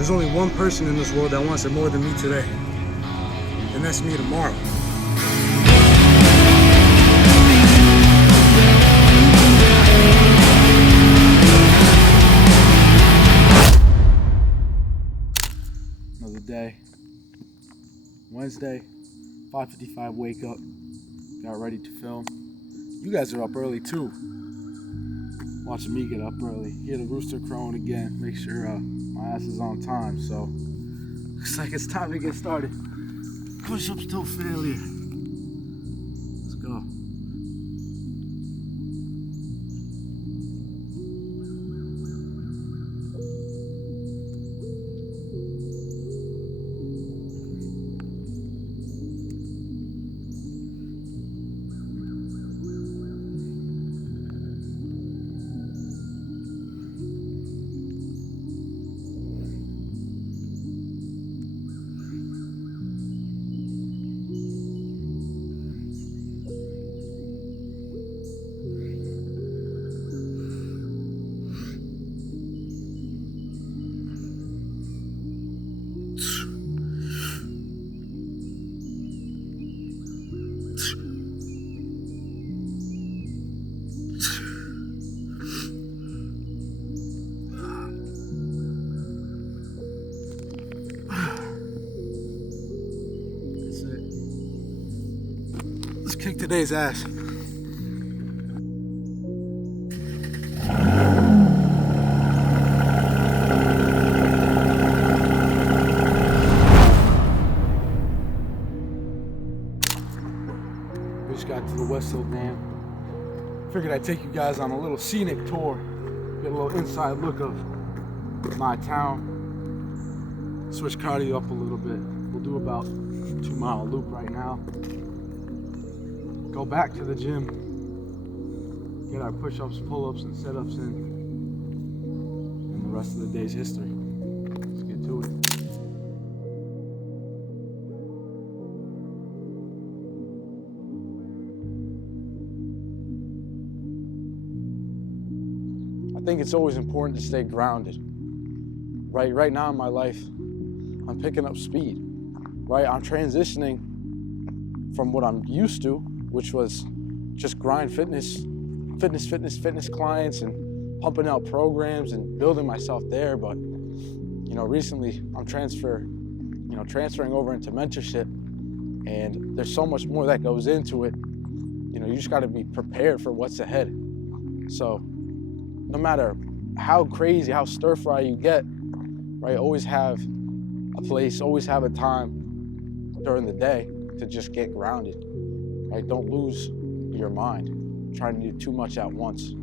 There's only one person in this world that wants it more than me today, and that's me tomorrow. Another day. Wednesday, 5:55 wake up. Got ready to film. You guys are up early too. Watching me get up early. Hear the rooster crowing again. Make sure my ass is on time. So looks like it's time to get started. Push-ups till failure. Let's go. Kick today's ass. We just got to the West Hill Dam. Figured I'd take you guys on a little scenic tour, get a little inside look of my town, switch cardio up a little bit. We'll do about a 2-mile loop right now. Go back to the gym, get our push-ups, pull-ups, and set-ups in, and the rest of the day's history. Let's get to it. I think it's always important to stay grounded. Right now in my life, I'm picking up speed. I'm transitioning from what I'm used to, which was just grind fitness clients and pumping out programs and building myself there. But recently I'm transferring over into mentorship, and there's so much more that goes into it. You just got to be prepared for what's ahead. So no matter how crazy, how stir fry you get, always have a place, always have a time during the day to just get grounded. Don't lose your mind trying to do too much at once.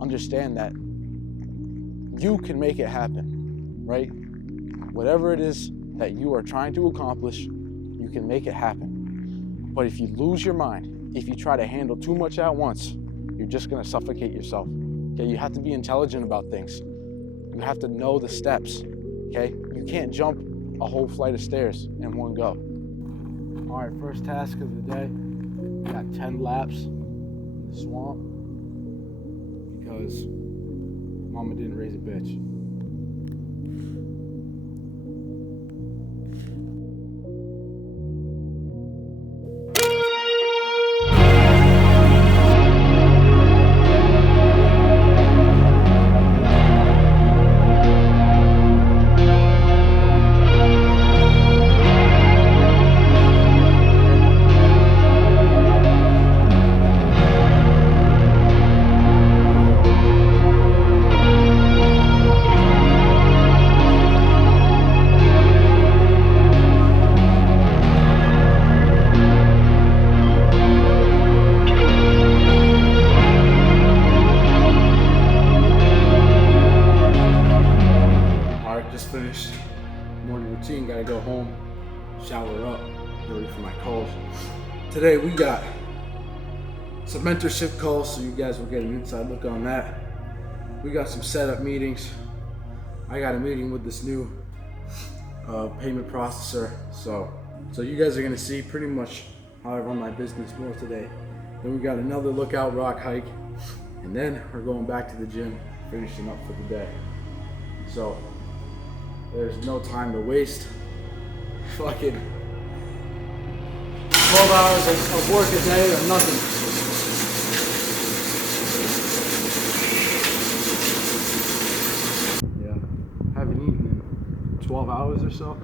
Understand that you can make it happen, Whatever it is that you are trying to accomplish, you can make it happen. But if you lose your mind, if you try to handle too much at once, you're just gonna suffocate yourself. You have to be intelligent about things. You have to know the steps, You can't jump a whole flight of stairs in one go. All right, first task of the day. Got 10 laps in the swamp because mama didn't raise a bitch. Finished morning routine, gotta go home, shower up, get ready for my calls. Today we got some mentorship calls, so you guys will get an inside look on that. We got some setup meetings. I got a meeting with this new payment processor, so you guys are gonna see pretty much how I run my business more today. Then we got another Lookout Rock hike, and then we're going back to the gym, finishing up for the day. So There's no time to waste. Fucking 12 hours of work a day or nothing. Yeah, haven't eaten in 12 hours or so.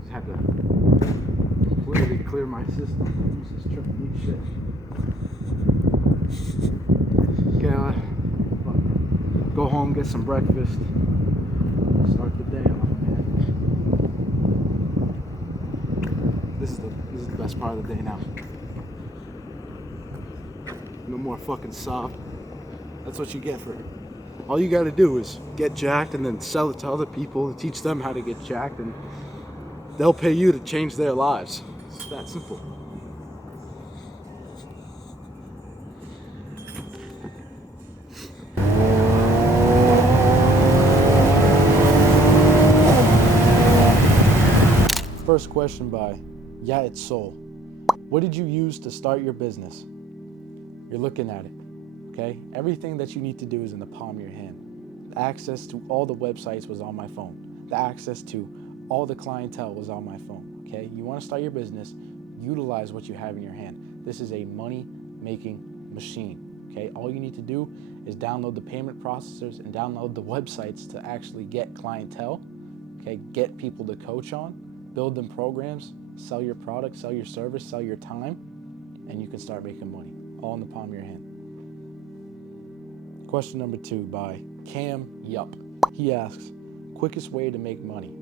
Just had to completely clear my system. This is tripping me shit. Okay, go home, get some breakfast, start the day off, man. This is the best part of the day now. No more fucking sob. That's what you get for it. All you gotta do is get jacked and then sell it to other people and teach them how to get jacked, and they'll pay you to change their lives. It's that simple. First question by Yeah It's Soul. What did you use to start your business? You're looking at it, okay? Everything that you need to do is in the palm of your hand. The access to all the websites was on my phone. The access to all the clientele was on my phone, okay? You want to start your business, utilize what you have in your hand. This is a money-making machine, okay? All you need to do is download the payment processors and download the websites to actually get clientele, okay? Get people to coach on, build them programs, sell your product, sell your service, sell your time, and you can start making money, all in the palm of your hand. Question number 2 by Cam Yup. He asks, quickest way to make money,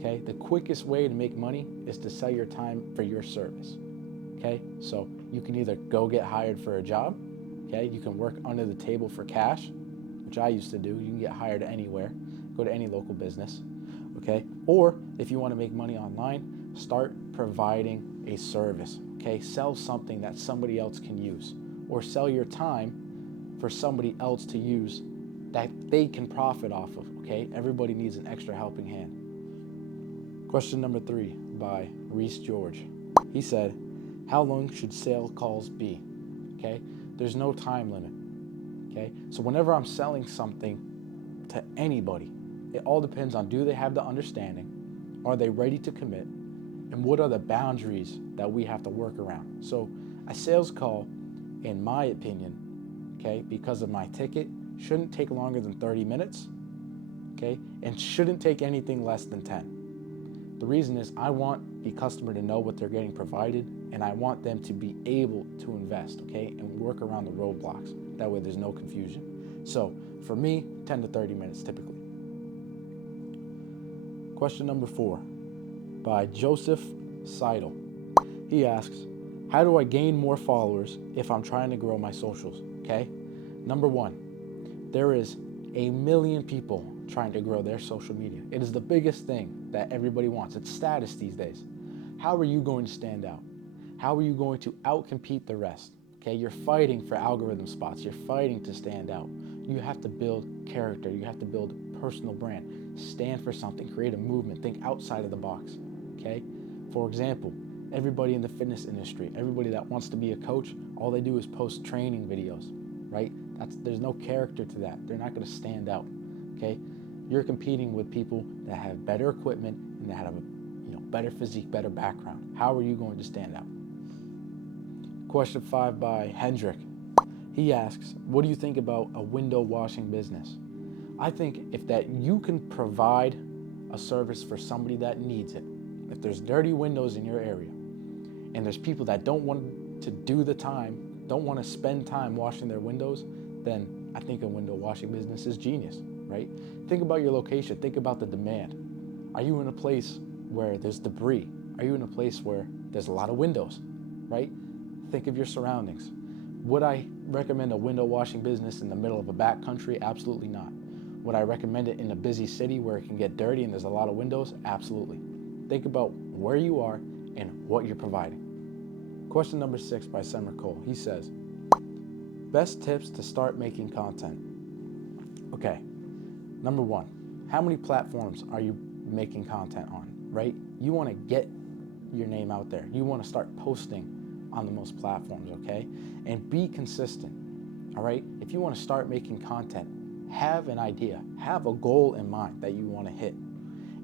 okay? The quickest way to make money is to sell your time for your service, okay? So you can either go get hired for a job, okay? You can work under the table for cash, which I used to do. You can get hired anywhere, go to any local business, okay? Or if you want to make money online, start providing a service, okay? Sell something that somebody else can use, or sell your time for somebody else to use that they can profit off of, okay? Everybody needs an extra helping hand. Question number 3 by Reese George. He said, how long should sale calls be, okay? There's no time limit, okay? So whenever I'm selling something to anybody, it all depends on, do they have the understanding? Are they ready to commit? And what are the boundaries that we have to work around? So a sales call, in my opinion, okay, because of my ticket, shouldn't take longer than 30 minutes, okay, and shouldn't take anything less than 10. The reason is I want the customer to know what they're getting provided, and I want them to be able to invest, okay, and work around the roadblocks. That way there's no confusion. So for me, 10 to 30 minutes typically. Question number 4 by Joseph Seidel. He asks, how do I gain more followers if I'm trying to grow my socials, okay? Number 1, there is a million people trying to grow their social media. It is the biggest thing that everybody wants. It's status these days. How are you going to stand out? How are you going to outcompete the rest? Okay, you're fighting for algorithm spots. You're fighting to stand out. You have to build character. You have to build personal brand. Stand for something, create a movement, think outside of the box, okay? For example, everybody in the fitness industry, everybody that wants to be a coach, all they do is post training videos, right? There's no character to that. They're not gonna stand out, okay? You're competing with people that have better equipment and that have a better physique, better background. How are you going to stand out? Question 5 by Hendrik. He asks, what do you think about a window washing business? I think if that you can provide a service for somebody that needs it, if there's dirty windows in your area and there's people that don't want to do the time, don't want to spend time washing their windows, then I think a window washing business is genius, right? Think about your location, think about the demand. Are you in a place where there's debris? Are you in a place where there's a lot of windows, right? Think of your surroundings. Would I recommend a window washing business in the middle of a backcountry? Absolutely not. Would I recommend it in a busy city where it can get dirty and there's a lot of windows? Absolutely. Think about where you are and what you're providing. Question number 6 by Summer Cole. He says, best tips to start making content. Okay, number 1, how many platforms are you making content on, right? You want to get your name out there. You want to start posting on the most platforms, okay? And be consistent, all right? If you want to start making content, Have an idea, have a goal in mind that you want to hit,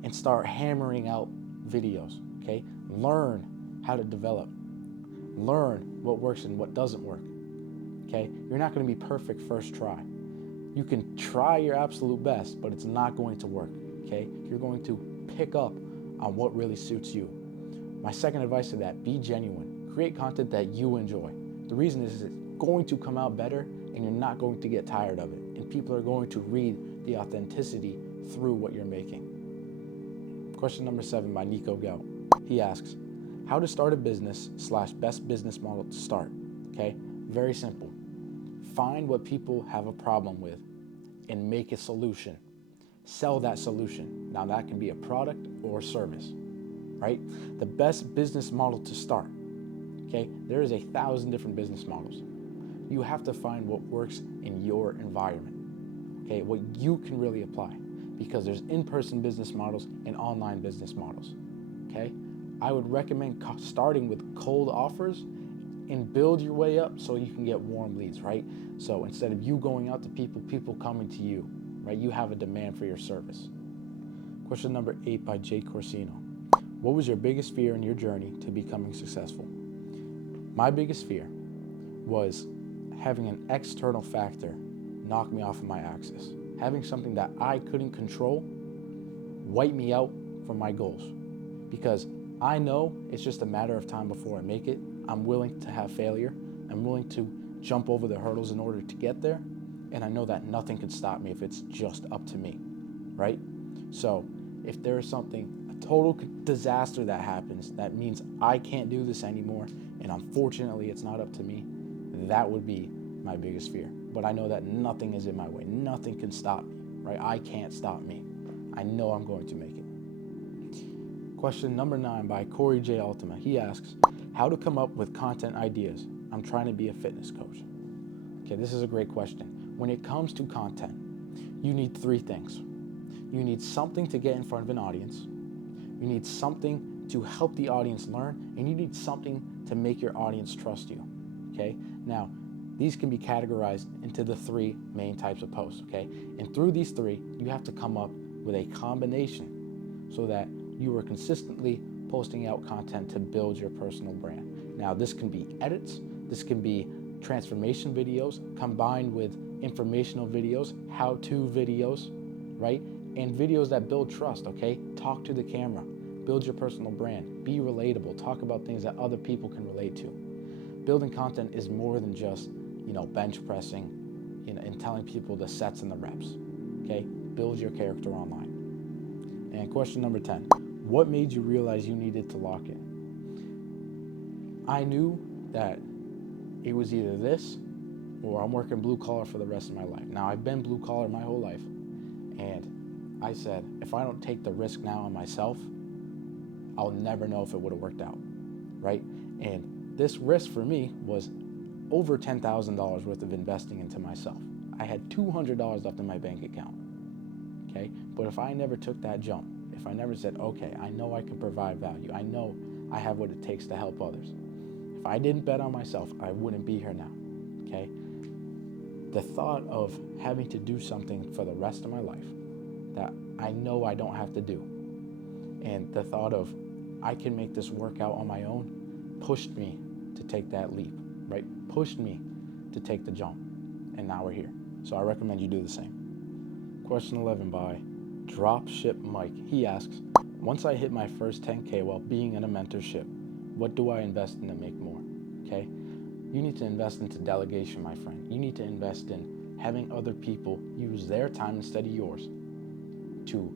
and start hammering out videos, okay? Learn how to develop. Learn what works and what doesn't work, okay? You're not going to be perfect first try. You can try your absolute best, but it's not going to work, okay? You're going to pick up on what really suits you. My second advice to that, be genuine. Create content that you enjoy. The reason is it's going to come out better and you're not going to get tired of it. And people are going to read the authenticity through what you're making. Question number 7 by Nico Gell. He asks, how to start a business / best business model to start, okay? Very simple. Find what people have a problem with and make a solution. Sell that solution. Now that can be a product or a service, right? The best business model to start, okay? There is 1,000 different business models. You have to find what works in your environment, okay? What you can really apply, because there's in-person business models and online business models, okay? I would recommend starting with cold offers and build your way up so you can get warm leads, right? So instead of you going out to people coming to you, right? You have a demand for your service. Question number 8 by Jay Corsino. What was your biggest fear in your journey to becoming successful? My biggest fear was having an external factor knock me off of my axis. Having something that I couldn't control wipe me out from my goals. Because I know it's just a matter of time before I make it. I'm willing to have failure. I'm willing to jump over the hurdles in order to get there. And I know that nothing can stop me if it's just up to me, right? So if there is something, a total disaster that happens, that means I can't do this anymore, and unfortunately it's not up to me, that would be my biggest fear. But I know that nothing is in my way. Nothing can stop me, right? I can't stop me. I know I'm going to make it. Question number 9 by Corey J. Ultima. He asks, how to come up with content ideas? I'm trying to be a fitness coach. Okay, this is a great question. When it comes to content, you need 3 things. You need something to get in front of an audience. You need something to help the audience learn, and you need something to make your audience trust you, okay? Now, these can be categorized into the 3 main types of posts, okay? And through these 3, you have to come up with a combination so that you are consistently posting out content to build your personal brand. Now, this can be edits, this can be transformation videos combined with informational videos, how-to videos, right? And videos that build trust, okay? Talk to the camera, build your personal brand, be relatable, talk about things that other people can relate to. Building content is more than just, bench pressing, and telling people the sets and the reps, okay? Build your character online. And question number 10, what made you realize you needed to lock in? I knew that it was either this or I'm working blue collar for the rest of my life. Now, I've been blue collar my whole life, and I said, if I don't take the risk now on myself, I'll never know if it would have worked out, right? And this risk for me was over $10,000 worth of investing into myself. I had $200 left in my bank account, okay? But if I never took that jump, if I never said, okay, I know I can provide value, I know I have what it takes to help others. If I didn't bet on myself, I wouldn't be here now, okay? The thought of having to do something for the rest of my life that I know I don't have to do, and the thought of I can make this work out on my own pushed me to take that leap, right? Pushed me to take the jump, and now we're here. So I recommend you do the same. Question 11 by Dropship Mike. He asks, once I hit my first 10K while being in a mentorship, what do I invest in to make more? Okay? You need to invest into delegation, my friend. You need to invest in having other people use their time instead of yours to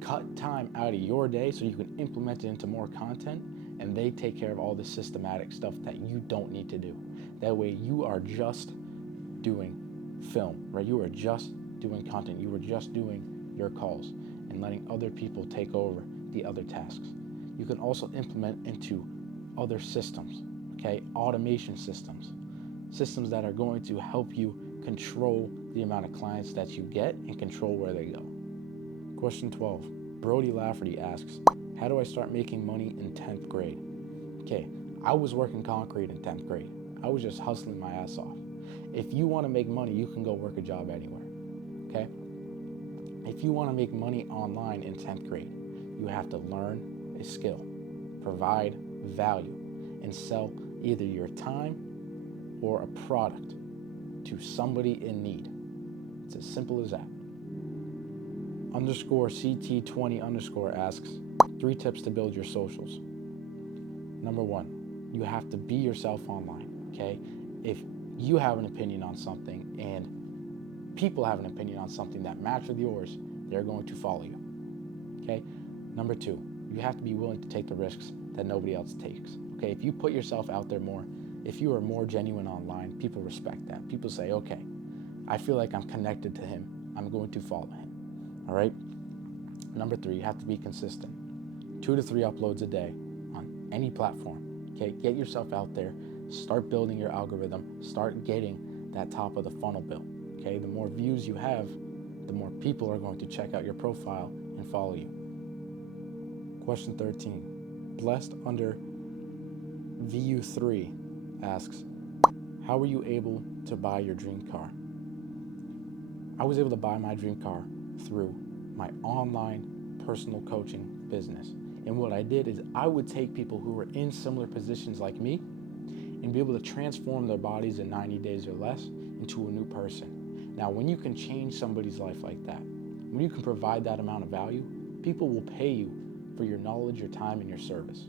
cut time out of your day so you can implement it into more content, and they take care of all the systematic stuff that you don't need to do. That way you are just doing film, right? You are just doing content. You are just doing your calls and letting other people take over the other tasks. You can also implement into other systems, okay? Automation systems that are going to help you control the amount of clients that you get and control where they go. Question 12, Brody Lafferty asks, how do I start making money in 10th grade? Okay, I was working concrete in 10th grade. I was just hustling my ass off. If you want to make money, you can go work a job anywhere. okay? If you want to make money online in 10th grade, you have to learn a skill, provide value, and sell either your time or a product to somebody in need. It's as simple as that. _CT20_ asks, 3 tips to build your socials. Number 1, you have to be yourself online, okay? If you have an opinion on something and people have an opinion on something that matches with yours, they're going to follow you, okay? Number 2, you have to be willing to take the risks that nobody else takes, okay? If you put yourself out there more, if you are more genuine online, people respect that. People say, okay, I feel like I'm connected to him. I'm going to follow him, all right? Number 3, you have to be consistent. 2 to 3 uploads a day on any platform, okay? Get yourself out there. Start building your algorithm. Start getting that top of the funnel built, okay? The more views you have, the more people are going to check out your profile and follow you. Question 13, Blessed under VU3 asks, how were you able to buy your dream car? I was able to buy my dream car through my online personal coaching business. And what I did is I would take people who were in similar positions like me and be able to transform their bodies in 90 days or less into a new person. Now, when you can change somebody's life like that, when you can provide that amount of value, people will pay you for your knowledge, your time, and your service.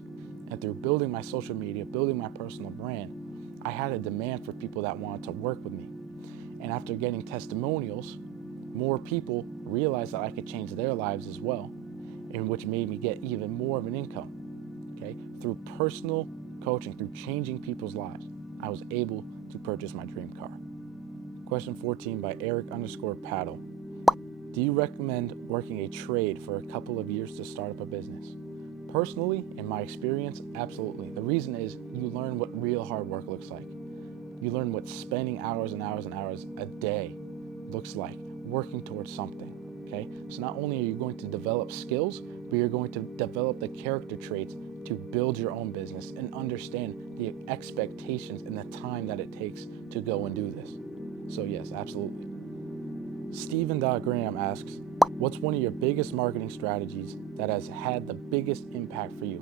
And through building my social media, building my personal brand, I had a demand for people that wanted to work with me. And after getting testimonials, more people realized that I could change their lives as well, and which made me get even more of an income, okay? Through personal coaching, through changing people's lives, I was able to purchase my dream car. Question 14 by Eric_Paddle. Do you recommend working a trade for a couple of years to start up a business? Personally, in my experience, absolutely. The reason is you learn what real hard work looks like. You learn what spending hours and hours and hours a day looks like, working towards something, okay? So not only are you going to develop skills, but you're going to develop the character traits to build your own business and understand the expectations and the time that it takes to go and do this. So yes, absolutely. Stephen.Graham asks, what's one of your biggest marketing strategies that has had the biggest impact for you?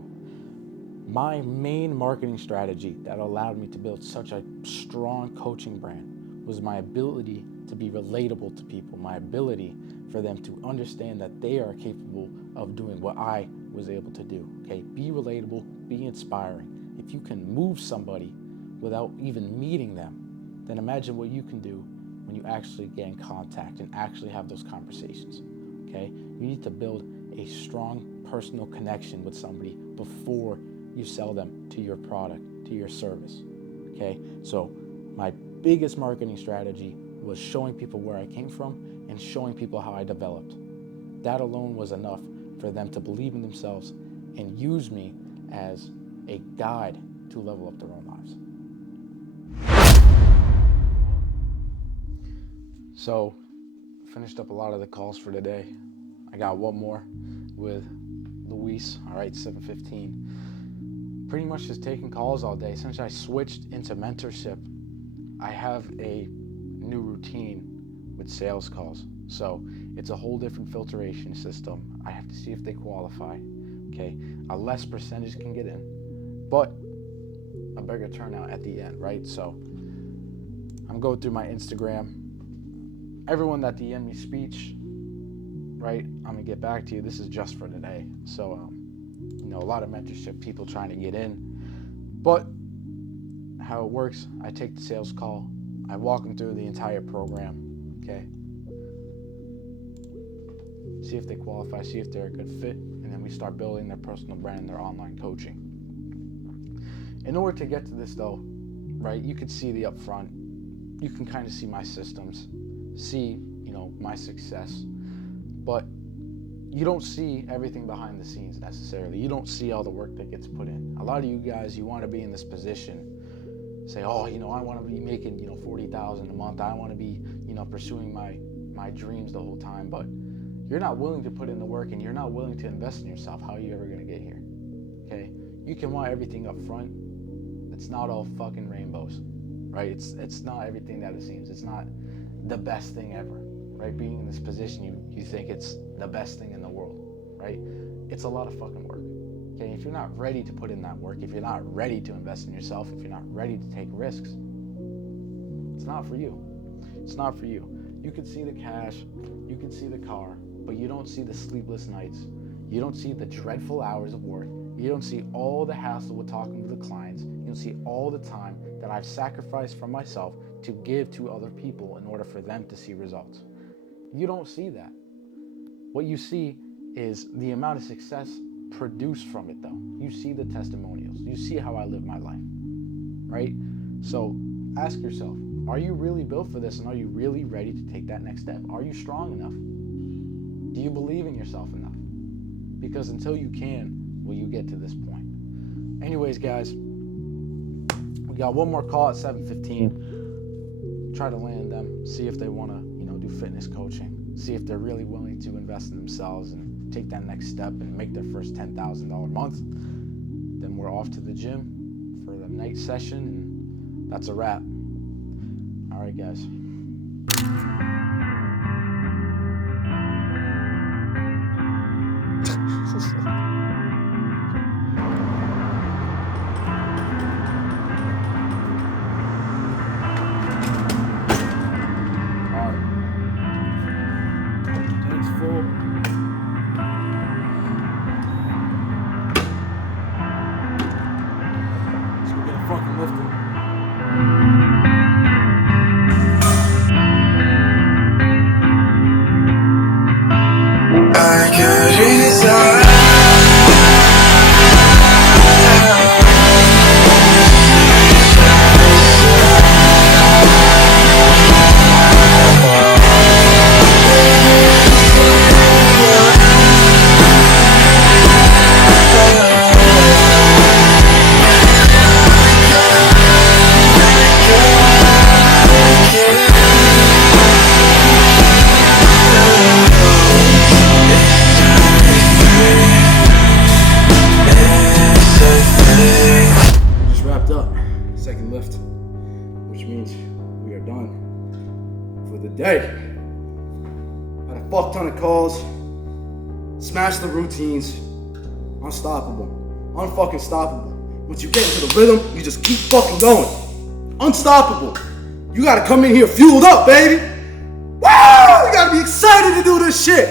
My main marketing strategy that allowed me to build such a strong coaching brand was my ability to be relatable to people, my ability for them to understand that they are capable of doing what I was able to do, okay? Be relatable, be inspiring. If you can move somebody without even meeting them, then imagine what you can do when you actually get in contact and actually have those conversations, okay? You need to build a strong personal connection with somebody before you sell them to your product, to your service, okay? So my biggest marketing strategy was showing people where I came from and showing people how I developed. That alone was enough for them to believe in themselves and use me as a guide to level up their own lives. So, finished up a lot of the calls for today. I got one more with Luis, all right, 7:15. Pretty much just taking calls all day. Since I switched into mentorship, I have a new routine with sales calls. So it's a whole different filtration system. I have to see if they qualify, okay? A less percentage can get in, but a bigger turnout at the end, right? So I'm going through my Instagram. Everyone that DM'd me speech, right? I'm gonna get back to you. This is just for today. So, a lot of mentorship people trying to get in, but how it works, I take the sales call, I walk them through the entire program, okay? See if they qualify, see if they're a good fit, and then we start building their personal brand, their online coaching. In order to get to this though, right, you can see the upfront, you can kind of see my systems, see, my success, but you don't see everything behind the scenes necessarily. You don't see all the work that gets put in. A lot of you guys, you want to be in this position, say, oh, I want to be making, $40,000 a month. I want to be, pursuing my dreams the whole time, but you're not willing to put in the work and you're not willing to invest in yourself. How are you ever going to get here? Okay? You can want everything up front. It's not all fucking rainbows, right? It's not everything that it seems. It's not the best thing ever. right? Being in this position, you think it's the best thing in the world, right? It's a lot of fucking work. Okay, if you're not ready to put in that work, if you're not ready to invest in yourself, if you're not ready to take risks, it's not for you. It's not for you. You can see the cash, you can see the car, but you don't see the sleepless nights. You don't see the dreadful hours of work. You don't see all the hassle with talking to the clients. You don't see all the time that I've sacrificed from myself to give to other people in order for them to see results. You don't see that. What you see is the amount of success produced from it, though. You see the testimonials. You see how I live my life, right? So ask yourself, are you really built for this, and are you really ready to take that next step? Are you strong enough? Do you believe in yourself enough? Because until you can, will you get to this point? Anyways, guys, we got one more call at 7:15. Try to land them, see if they want to, do fitness coaching, see if they're really willing to invest in themselves and take that next step and make their first $10,000 month. Then we're off to the gym for the night session, and that's a wrap. All right, guys. Day. Had a fuck ton of calls, smashed the routines, unstoppable, unfucking stoppable. Once you get into the rhythm, you just keep fucking going. Unstoppable. You gotta come in here fueled up, baby. Woo! You gotta be excited to do this shit.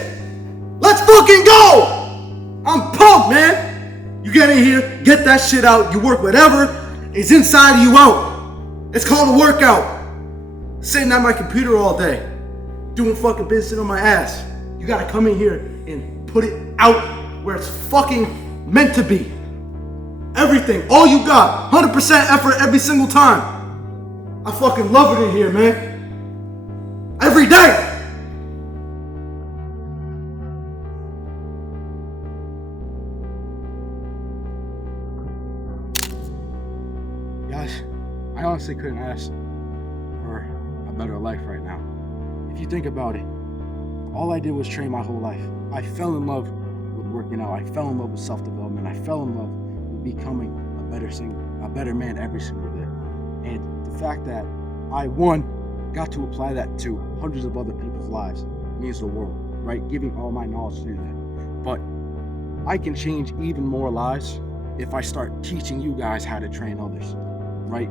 Let's fucking go! I'm pumped, man. You get in here, get that shit out, you work whatever is inside of you out. It's called a workout. Sitting at my computer all day, doing fucking business on my ass. You gotta come in here and put it out where it's fucking meant to be. Everything, all you got, 100% effort every single time. I fucking love it in here, man. Every day. Guys, I honestly couldn't ask for a better life right now. If you think about it, all I did was train my whole life. I fell in love with working out. I fell in love with self-development. I fell in love with becoming a better man every single day. And the fact that I, got to apply that to hundreds of other people's lives means the world, right? Giving all my knowledge through that. But I can change even more lives if I start teaching you guys how to train others, right?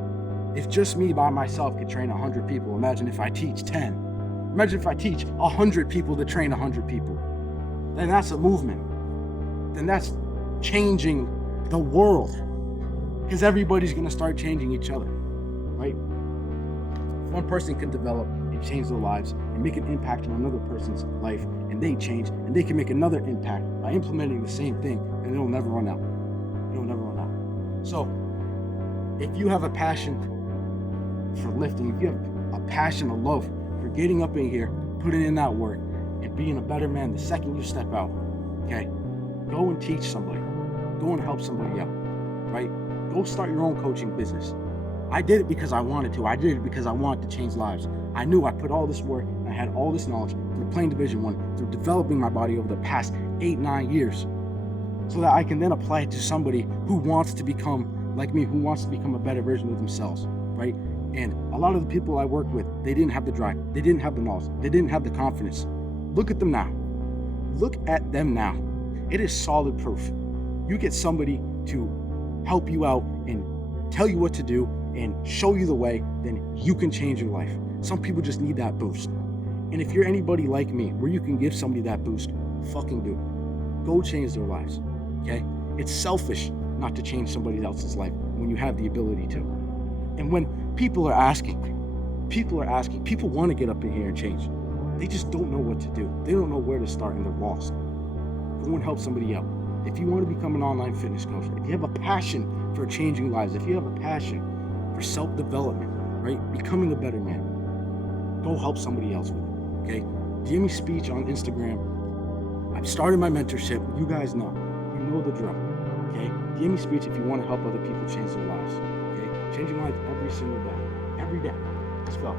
If just me by myself could train 100 people, imagine if I teach 10. Imagine if I teach 100 people to train 100 people. Then that's a movement. Then that's changing the world. Because everybody's gonna start changing each other, right? One person can develop and change their lives and make an impact on another person's life, and they change, and they can make another impact by implementing the same thing, and it'll never run out. It'll never run out. So, if you have a passion for lifting, if you have a passion, a love for getting up in here, putting in that work, and being a better man the second you step out, okay? Go and teach somebody. Go and help somebody out, right? Go start your own coaching business. I did it because I wanted to. I did it because I wanted to change lives. I knew I put all this work and I had all this knowledge through playing Division I, through developing my body over the past 8-9 years, so that I can then apply it to somebody who wants to become like me, who wants to become a better version of themselves, right? And a lot of the people I worked with, they didn't have the drive. They didn't have the knowledge. They didn't have the confidence. Look at them now. Look at them now. It is solid proof. You get somebody to help you out and tell you what to do and show you the way, then you can change your life. Some people just need that boost. And if you're anybody like me, where you can give somebody that boost, fucking do it. Go change their lives, okay? It's selfish not to change somebody else's life when you have the ability to. And when people are asking, people want to get up in here and change. They just don't know what to do. They don't know where to start and they're lost. Go and help somebody out. If you want to become an online fitness coach, if you have a passion for changing lives, if you have a passion for self-development, right? Becoming a better man, go help somebody else with it, okay? DM me speech on Instagram. I've started my mentorship. You guys know. You know the drill, okay? DM me speech if you want to help other people change their lives, okay? Changing lives every single day. Every day. Let's go.